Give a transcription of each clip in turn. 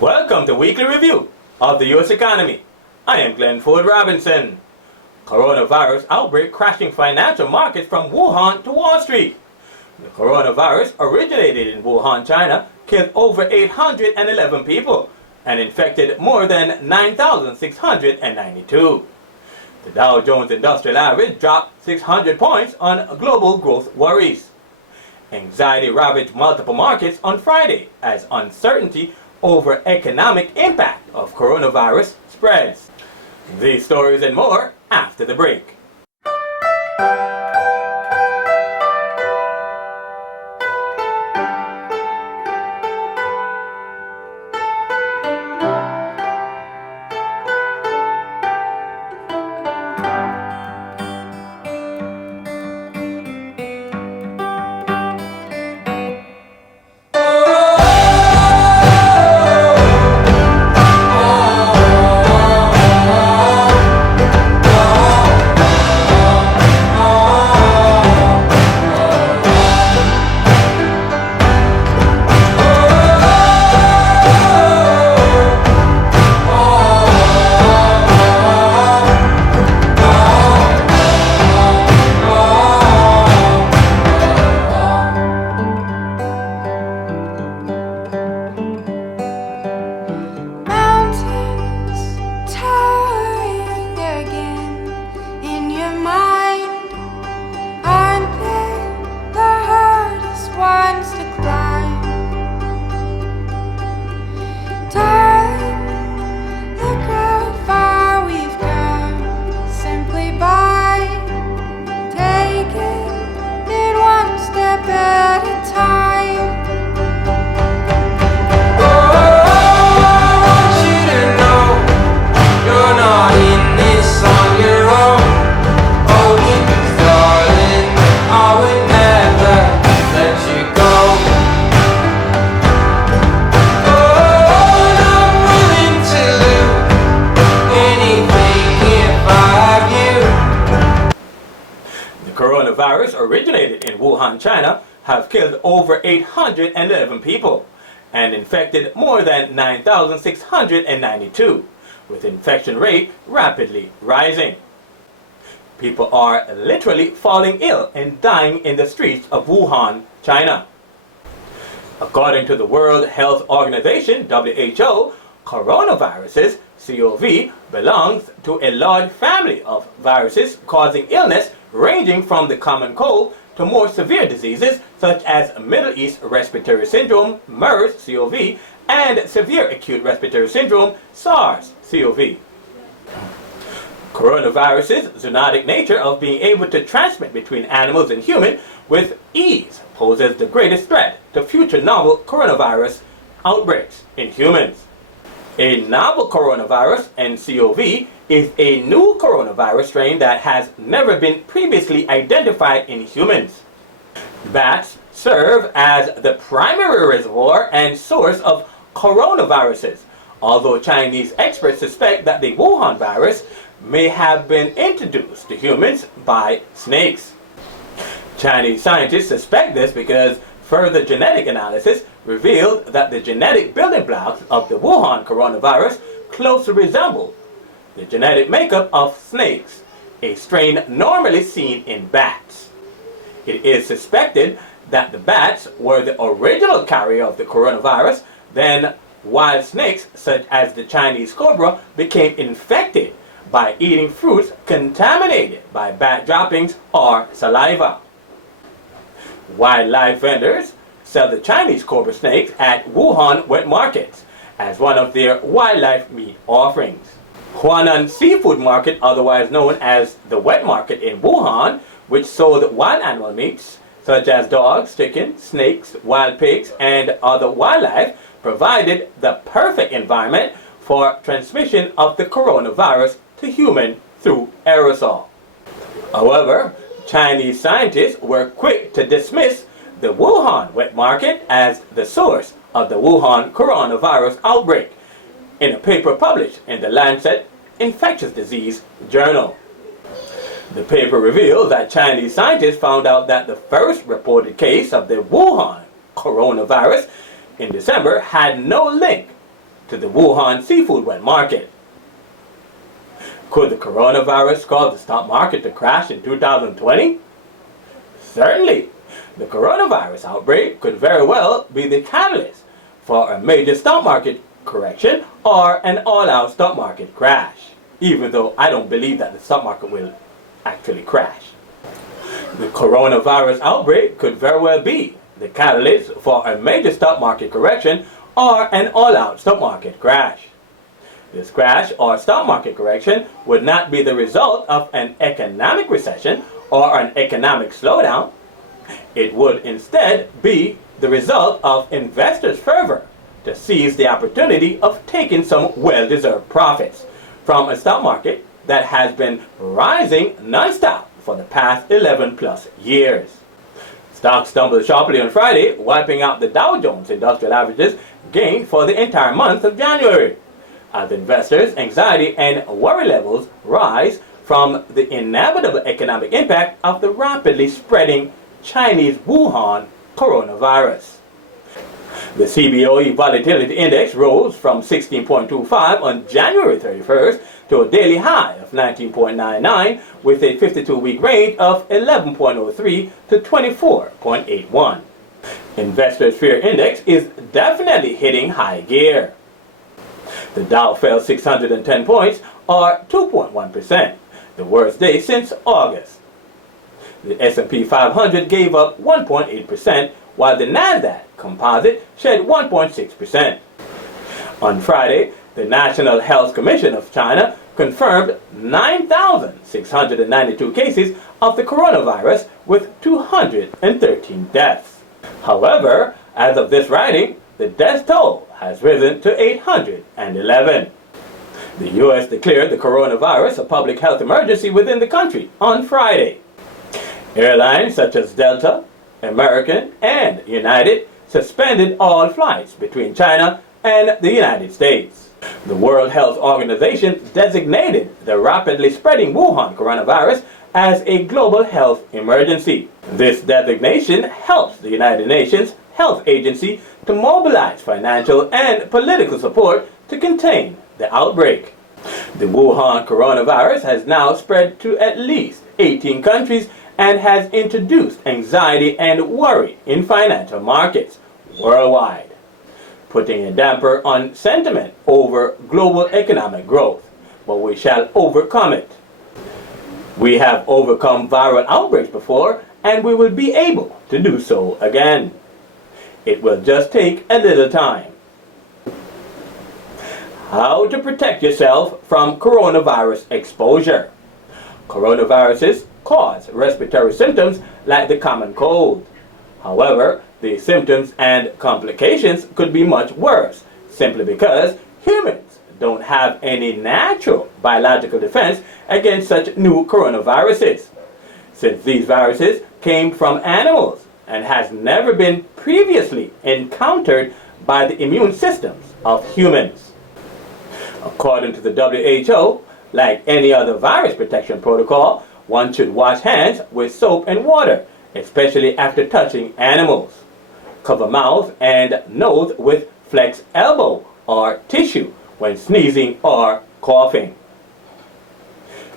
Welcome to Weekly Review of the U.S. Economy. I am Glenn Ford Robinson. Coronavirus outbreak crashing financial markets from Wuhan to Wall Street. The coronavirus originated in Wuhan, China, killed over 811 people and infected more than 9,692. The Dow Jones Industrial Average dropped 600 points on global growth worries. Anxiety ravaged multiple markets on Friday as uncertainty over economic impact of coronavirus spreads. These stories and more after the break. Coronavirus originated in Wuhan, China, have killed over 811 people and infected more than 9,692, with infection rate rapidly rising. People are literally falling ill and dying in the streets of Wuhan, China. According to the World Health Organization, WHO, coronaviruses, CoV, belongs to a large family of viruses causing illness ranging from the common cold to more severe diseases such as Middle East Respiratory Syndrome, MERS-CoV, and Severe Acute Respiratory Syndrome, SARS-CoV. Coronavirus's zoonotic nature of being able to transmit between animals and humans with ease poses the greatest threat to future novel coronavirus outbreaks in humans. A novel coronavirus, nCoV, is a new coronavirus strain that has never been previously identified in humans. Bats serve as the primary reservoir and source of coronaviruses, although Chinese experts suspect that the Wuhan virus may have been introduced to humans by snakes. Chinese scientists suspect this because further genetic analysis revealed that the genetic building blocks of the Wuhan coronavirus closely resemble the genetic makeup of snakes, a strain normally seen in bats. It is suspected that the bats were the original carrier of the coronavirus, then wild snakes such as the Chinese cobra became infected by eating fruits contaminated by bat droppings or saliva. Wildlife vendors sell the Chinese cobra snakes at Wuhan wet markets as one of their wildlife meat offerings. Huanan Seafood Market, otherwise known as the wet market in Wuhan, which sold wild animal meats such as dogs, chickens, snakes, wild pigs, and other wildlife, provided the perfect environment for transmission of the coronavirus to human through aerosol. However, Chinese scientists were quick to dismiss the Wuhan wet market as the source of the Wuhan coronavirus outbreak in a paper published in the Lancet Infectious Disease Journal. The paper revealed that Chinese scientists found out that the first reported case of the Wuhan coronavirus in December had no link to the Wuhan seafood wet market. Could the coronavirus cause the stock market to crash in 2020? Certainly. The coronavirus outbreak could very well be the catalyst for a major stock market correction or an all-out stock market crash, even though I don't believe that the stock market will actually crash. The coronavirus outbreak could very well be the catalyst for a major stock market correction or an all-out stock market crash. This crash or stock market correction would not be the result of an economic recession or an economic slowdown. It would instead be the result of investors' fervor to seize the opportunity of taking some well-deserved profits from a stock market that has been rising non-stop for the past 11 plus years. Stocks stumbled sharply on Friday, wiping out the Dow Jones Industrial Averages gained for the entire month of January, as investors' anxiety and worry levels rise from the inevitable economic impact of the rapidly spreading Chinese Wuhan coronavirus. The CBOE Volatility Index rose from 16.25 on January 31st to a daily high of 19.99 with a 52-week range of 11.03 to 24.81. Investors' Fear Index is definitely hitting high gear. The Dow fell 610 points or 2.1%, the worst day since August. The S&P 500 gave up 1.8%, while the Nasdaq Composite shed 1.6%. On Friday, the National Health Commission of China confirmed 9,692 cases of the coronavirus with 213 deaths. However, as of this writing, the death toll has risen to 811. The U.S. declared the coronavirus a public health emergency within the country on Friday. Airlines such as Delta, American, and United suspended all flights between China and the United States. The World Health Organization designated the rapidly spreading Wuhan coronavirus as a global health emergency. This designation helps the United Nations Health Agency to mobilize financial and political support to contain the outbreak. The Wuhan coronavirus has now spread to at least 18 countries and has introduced anxiety and worry in financial markets worldwide, putting a damper on sentiment over global economic growth. But we shall overcome it. We have overcome viral outbreaks before, and we will be able to do so again. It will just take a little time. How to protect yourself from coronavirus exposure. Coronaviruses cause respiratory symptoms like the common cold. However, the symptoms and complications could be much worse, simply because humans don't have any natural biological defense against such new coronaviruses, since these viruses came from animals and has never been previously encountered by the immune systems of humans. According to the WHO, like any other virus protection protocol, one should wash hands with soap and water, especially after touching animals. Cover mouth and nose with flex elbow or tissue when sneezing or coughing.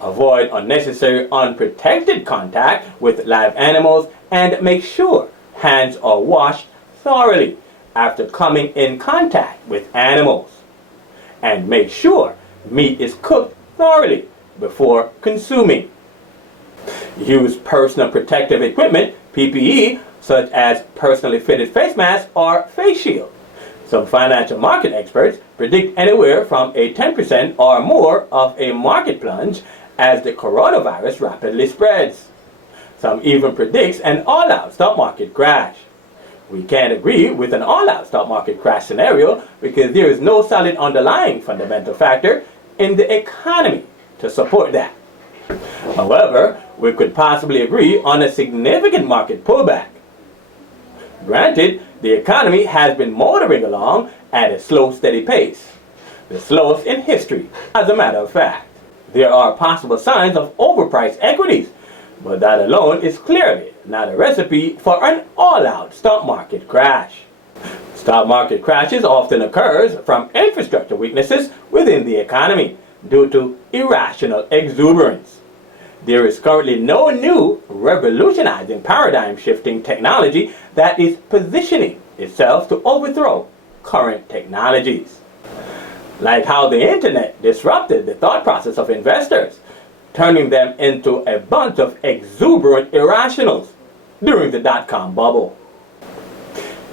Avoid unnecessary unprotected contact with live animals and make sure hands are washed thoroughly after coming in contact with animals. And make sure meat is cooked thoroughly before consuming. Use personal protective equipment, PPE, such as personally fitted face masks or face shield. Some financial market experts predict anywhere from a 10% or more of a market plunge as the coronavirus rapidly spreads. Some even predicts an all-out stock market crash. We can't agree with an all-out stock market crash scenario because there is no solid underlying fundamental factor in the economy to support that. However, we could possibly agree on a significant market pullback. Granted, the economy has been motoring along at a slow, steady pace, the slowest in history, as a matter of fact. There are possible signs of overpriced equities, but that alone is clearly not a recipe for an all-out stock market crash. Stock market crashes often occurs from infrastructure weaknesses within the economy due to irrational exuberance. There is currently no new revolutionizing paradigm-shifting technology that is positioning itself to overthrow current technologies. Like how the internet disrupted the thought process of investors, turning them into a bunch of exuberant irrationals during the dot-com bubble.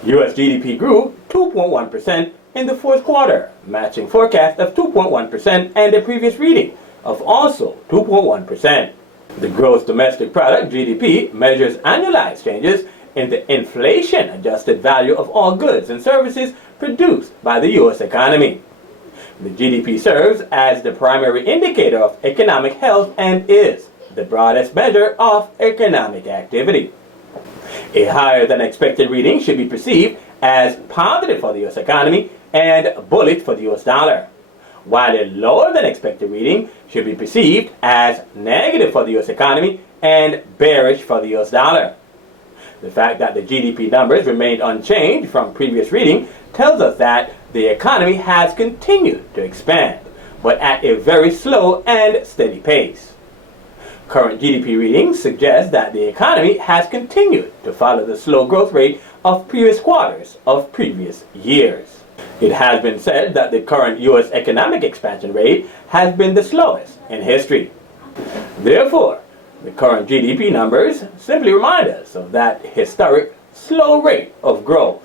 US GDP grew 2.1% in the fourth quarter, matching forecast of 2.1% and the previous reading of also 2.1%. The gross domestic product, GDP, measures annualized changes in the inflation-adjusted value of all goods and services produced by the U.S. economy. The GDP serves as the primary indicator of economic health and is the broadest measure of economic activity. A higher than expected reading should be perceived as positive for the U.S. economy and bullish for the U.S. dollar, while a lower than expected reading should be perceived as negative for the U.S. economy and bearish for the U.S. dollar. The fact that the GDP numbers remained unchanged from previous reading tells us that the economy has continued to expand, but at a very slow and steady pace. Current GDP readings suggest that the economy has continued to follow the slow growth rate of previous quarters of previous years. It has been said that the current U.S. economic expansion rate has been the slowest in history. Therefore, the current GDP numbers simply remind us of that historic slow rate of growth.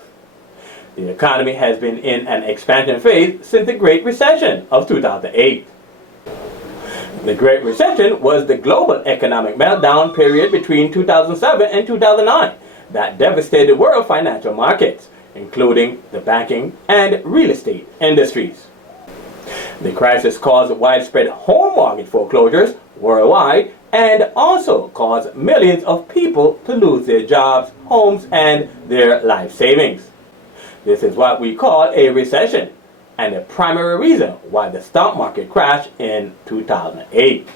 The economy has been in an expansion phase since the Great Recession of 2008. The Great Recession was the global economic meltdown period between 2007 and 2009 that devastated world financial markets, including the banking and real estate industries. The crisis caused widespread home mortgage foreclosures worldwide and also caused millions of people to lose their jobs, homes, and their life savings. This is what we call a recession, and the primary reason why the stock market crashed in 2008.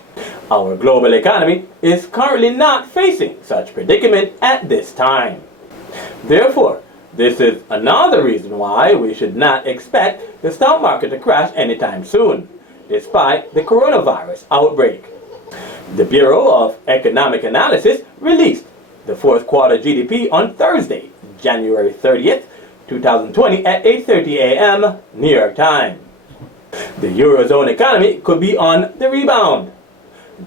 Our global economy is currently not facing such predicament at this time. Therefore, this is another reason why we should not expect the stock market to crash anytime soon, despite the coronavirus outbreak. The Bureau of Economic Analysis released the fourth quarter GDP on Thursday, January 30th, 2020 at 8:30 a.m. New York time. The Eurozone economy could be on the rebound.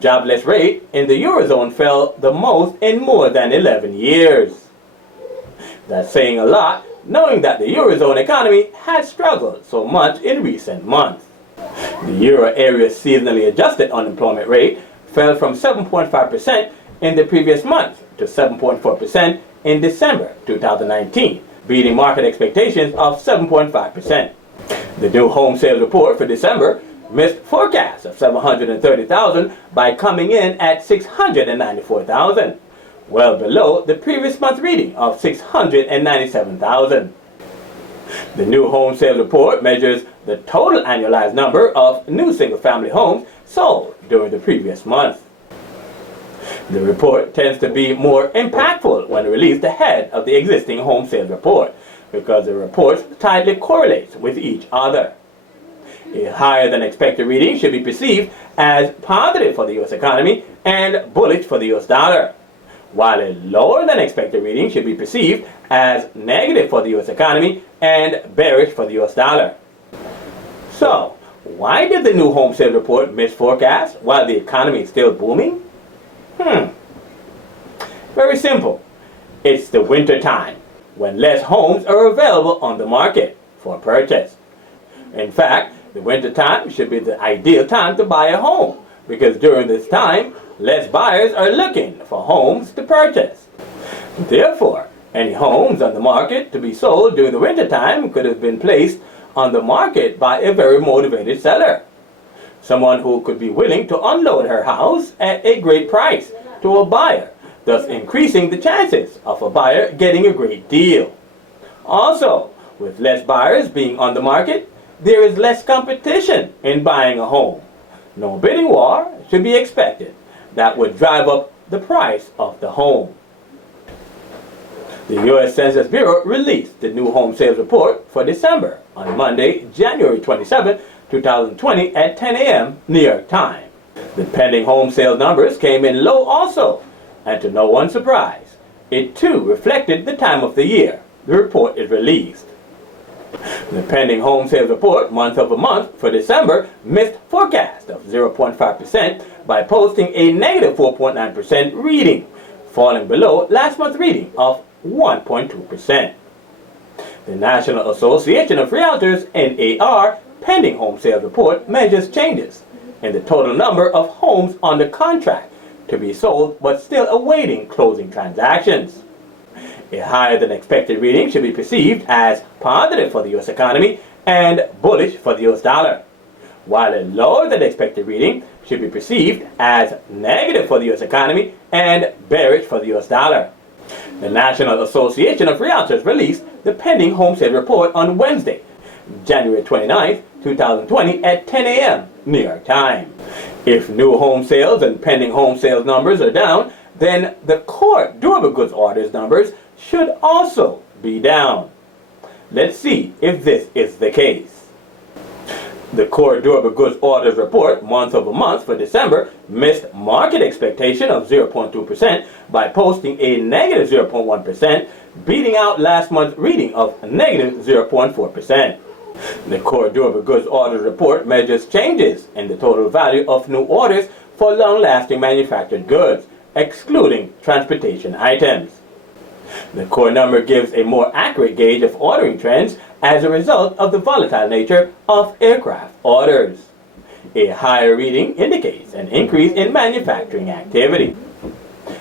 Jobless rate in the Eurozone fell the most in more than 11 years. That's saying a lot, knowing that the Eurozone economy has struggled so much in recent months. The Euro area seasonally adjusted unemployment rate fell from 7.5% in the previous month to 7.4% in December 2019, beating market expectations of 7.5%. The new home sales report for December missed forecasts of 730,000 by coming in at 694,000, well below the previous month reading of 697,000. The new home sales report measures the total annualized number of new single-family homes sold during the previous month. The report tends to be more impactful when released ahead of the existing home sales report because the reports tightly correlate with each other. A higher than expected reading should be perceived as positive for the U.S. economy and bullish for the U.S. dollar, while a lower than expected reading should be perceived as negative for the U.S. economy and bearish for the U.S. dollar. So, why did the new home sales report miss forecasts while the economy is still booming? Very simple. It's the winter time, when less homes are available on the market for purchase. In fact, the winter time should be the ideal time to buy a home, because during this time, less buyers are looking for homes to purchase. Therefore, any homes on the market to be sold during the winter time could have been placed on the market by a very motivated seller. Someone who could be willing to unload her house at a great price to a buyer, thus increasing the chances of a buyer getting a great deal. Also, with less buyers being on the market, there is less competition in buying a home. No bidding war should be expected that would drive up the price of the home. The U.S. Census Bureau released the new home sales report for December on Monday, January 27, 2020 at 10 a.m. New York time. The pending home sales numbers came in low also, and to no one's surprise, it too reflected the time of the year the report is released. The pending home sales report month-over-month for December missed forecast of 0.5% by posting a negative 4.9% reading, falling below last month's reading of 1.2%. The National Association of Realtors (NAR) pending home sales report measures changes in the total number of homes under contract to be sold but still awaiting closing transactions. A higher than expected reading should be perceived as positive for the U.S. economy and bullish for the U.S. dollar, while a lower than expected reading should be perceived as negative for the U.S. economy and bearish for the U.S. dollar. The National Association of Realtors released the pending home sale report on Wednesday, January 29, 2020 at 10 a.m. New York time. If new home sales and pending home sales numbers are down, then the core durable goods orders numbers should also be down. Let's see if this is the case. The core durable goods orders report month-over-month for December missed market expectation of 0.2% by posting a negative 0.1%, beating out last month's reading of negative 0.4%. The core durable goods orders report measures changes in the total value of new orders for long-lasting manufactured goods, excluding transportation items. The core number gives a more accurate gauge of ordering trends as a result of the volatile nature of aircraft orders. A higher reading indicates an increase in manufacturing activity.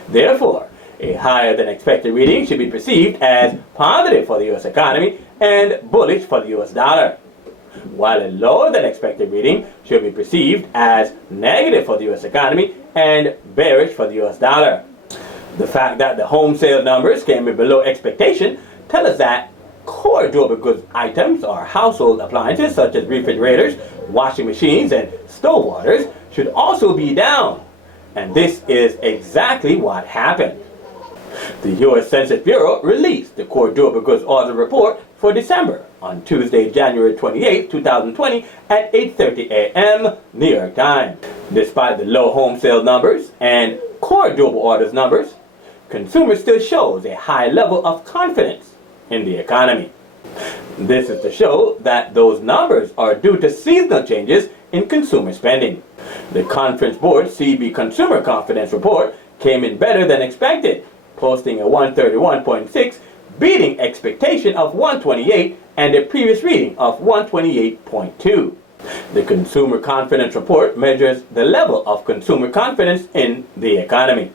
Therefore, a higher than expected reading should be perceived as positive for the U.S. economy and bullish for the U.S. dollar, while a lower than expected reading should be perceived as negative for the U.S. economy and bearish for the U.S. dollar. The fact that the home sales numbers came in below expectation tell us that core durable goods items or household appliances such as refrigerators, washing machines, and stove waters should also be down. And this is exactly what happened. The U.S. Census Bureau released the core durable goods order report for December on Tuesday, January 28, 2020 at 8:30 a.m. New York time. Despite the low home sales numbers and core durable orders numbers, consumers still shows a high level of confidence in the economy. This is to show that those numbers are due to seasonal changes in consumer spending. The Conference Board CB Consumer Confidence Report came in better than expected, posting a 131.6, beating expectation of 128 and a previous reading of 128.2. The Consumer Confidence Report measures the level of consumer confidence in the economy.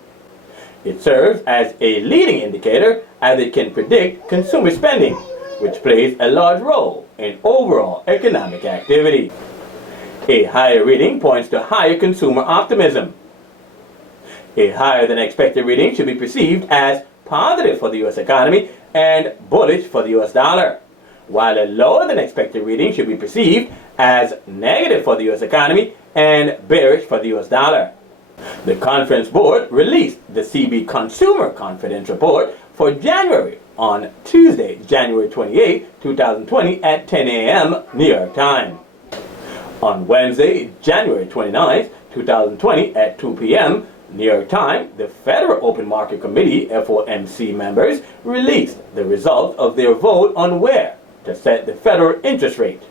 It serves as a leading indicator as it can predict consumer spending, which plays a large role in overall economic activity. A higher reading points to higher consumer optimism. A higher than expected reading should be perceived as positive for the U.S. economy and bullish for the U.S. dollar, while a lower than expected reading should be perceived as negative for the U.S. economy and bearish for the U.S. dollar. The Conference Board released the CB Consumer Confidence Report for January on Tuesday, January 28, 2020 at 10 a.m. New York time. On Wednesday, January 29, 2020 at 2 p.m. New York time, the Federal Open Market Committee FOMC members released the result of their vote on where to set the federal interest rate.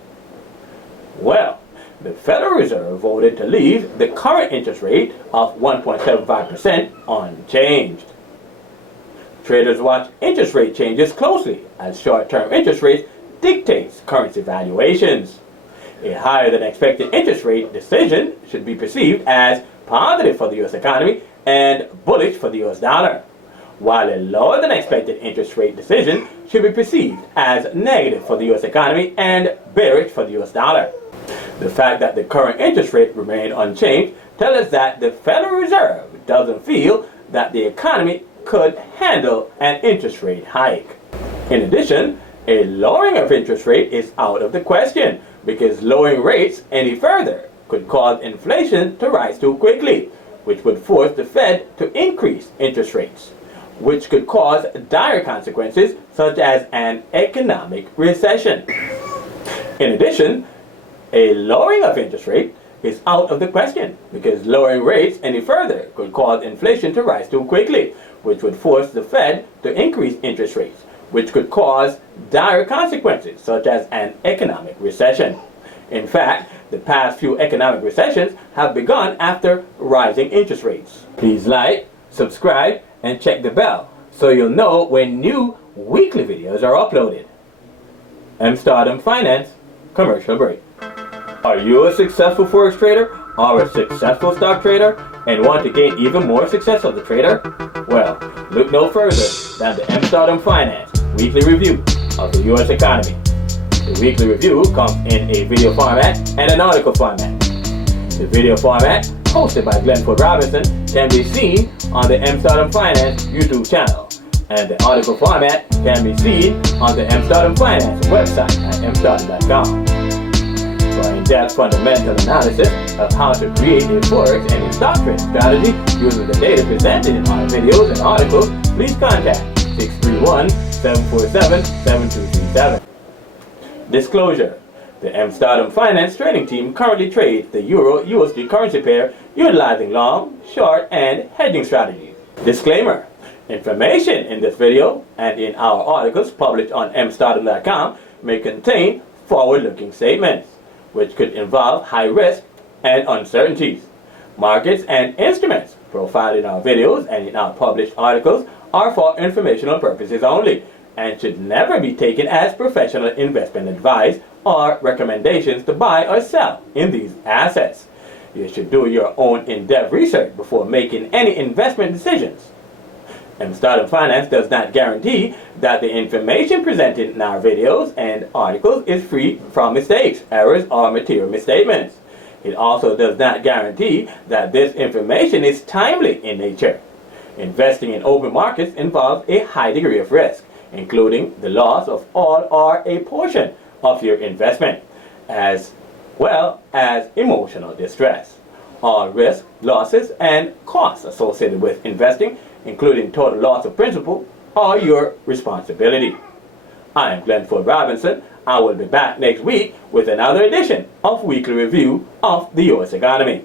Well, the Federal Reserve voted to leave the current interest rate of 1.75% unchanged. Traders watch interest rate changes closely as short-term interest rates dictates currency valuations. A higher than expected interest rate decision should be perceived as positive for the U.S. economy and bullish for the U.S. dollar, while a lower than expected interest rate decision should be perceived as negative for the U.S. economy and bearish for the U.S. dollar. The fact that the current interest rate remained unchanged tells us that the Federal Reserve doesn't feel that the economy could handle an interest rate hike. In addition, a lowering of interest rate is out of the question because lowering rates any further could cause inflation to rise too quickly, which would force the Fed to increase interest rates, which could cause dire consequences such as an economic recession. In addition, a lowering of interest rate is out of the question because lowering rates any further could cause inflation to rise too quickly, which would force the Fed to increase interest rates, which could cause dire consequences such as an economic recession. In fact, the past few economic recessions have begun after rising interest rates. Please like, subscribe, and check the bell so you'll know when new weekly videos are uploaded. Stardom Finance commercial break. Are you a successful forex trader or a successful stock trader and want to gain even more success as a trader? Well, look no further than the Stardom Finance weekly review of the U.S. economy. The weekly review comes in a video format and an article format. The video format, hosted by Glenford Robinson, can be seen on the Stardom Finance YouTube channel, and the article format can be seen on the Stardom Finance website at mstardom.com. For in-depth fundamental analysis of how to create a forex and a stock trading strategy using the data presented in our videos and articles, please contact 631-747-7237. Disclosure: the Stardom Finance trading team currently trades the Euro-USD currency pair utilizing long, short, and hedging strategies. Disclaimer: information in this video and in our articles published on mstardom.com may contain forward-looking statements, which could involve high risk and uncertainties. Markets and instruments profiled in our videos and in our published articles are for informational purposes only and should never be taken as professional investment advice or recommendations to buy or sell in these assets. You should do your own in-depth research before making any investment decisions. Stardom Finance does not guarantee that the information presented in our videos and articles is free from mistakes, errors, or material misstatements. It also does not guarantee that this information is timely in nature. Investing in open markets involves a high degree of risk, including the loss of all or a portion of your investment, as well as emotional distress. All risks, losses, and costs associated with investing, including total loss of principal, are your responsibility. I am Glenford Robinson. I will be back next week with another edition of Weekly Review of the U.S. Economy.